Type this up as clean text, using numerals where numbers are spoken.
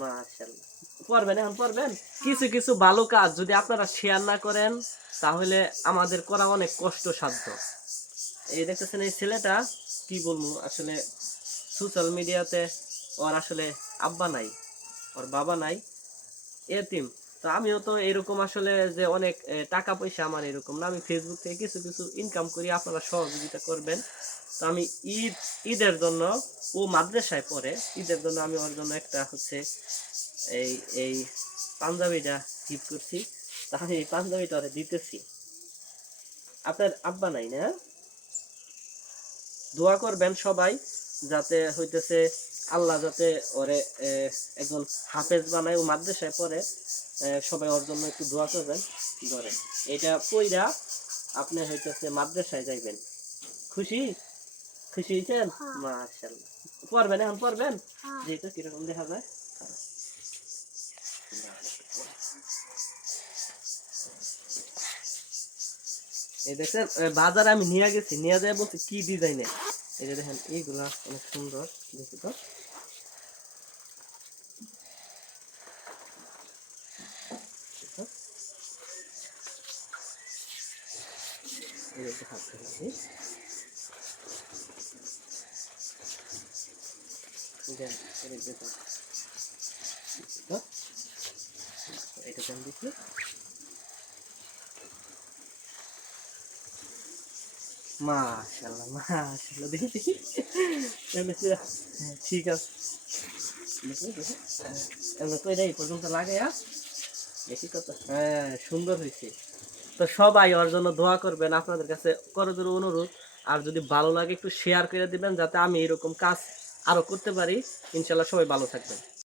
মাশাআল্লাহ পড়বেন, এখন পড়বেন। কিছু কিছু ভালো কাজ যদি আপনারা শেয়ার না করেন তাহলে আমাদের করা অনেক কষ্টসাধ্য। এই দেখতেছেন এই ছেলেটা, কি বলবো আসলে, সোশ্যাল মিডিয়াতে ওর আসলে আব্বা নাই, ওর বাবা নাই, এতিম। তো আমিও তো এরকম আসলে যে অনেক টাকা পয়সা আমার এরকম না, আমি ফেসবুক থেকে কিছু কিছু ইনকাম করি, আপনারা সহযোগিতা করবেন। তো আমি ঈদের জন্য, ও মাদ্রাসায় পড়ে, ঈদের জন্য আমি ওর জন্য একটা হচ্ছে এই এই পাঞ্জাবিটা গিফট করছি। তা আমি এই পাঞ্জাবিটা ওরে দিতেছি। আপনার আব্বা নাই না? দোয়া করবেন সবাই যাতে হইতেছে আল্লাহ যাতে ওরে একজন হাফেজ বানায়, ও মাদ্রাসায় পড়ে। সবাই ওর জন্য একটু দোয়া করবেন। ধরেন এটা পইরা আপনি হইতেছে মাদ্রাসায় যাইবেন। খুশি? খুশি হয়েছেন? মাশাআল্লাহ। পড়বেন, এখন পড়বেন। যেহেতু কিরকম দেখা যায়। এই দেখেন বাজারে আমি নিয়ে গেছি, নিয়ে যায় বলছি কি ডিজাইনের। এই যে দেখেন এইগুলা অনেক সুন্দর, দেখি তো। এই যে হাত ধরেছি, দেন এই যে দেখেন তো, এটা দেন দেখি। মাশাআল্লাহ মাশাআল্লাহ, দেখি দেখি। ঠিক আছে, দেখি দেখি। এবার তো এটা এই পর্যন্ত লাগাইয়া দেখি কত, হ্যাঁ সুন্দর হয়েছে। তো সবাই ওর জন্য দোয়া করবেন, আপনাদের কাছে করজোর অনুরোধ। আর যদি ভালো লাগে একটু শেয়ার করে দিবেন যাতে আমি এরকম কাজ আরো করতে পারি। ইনশাল্লাহ সবাই ভালো থাকবেন।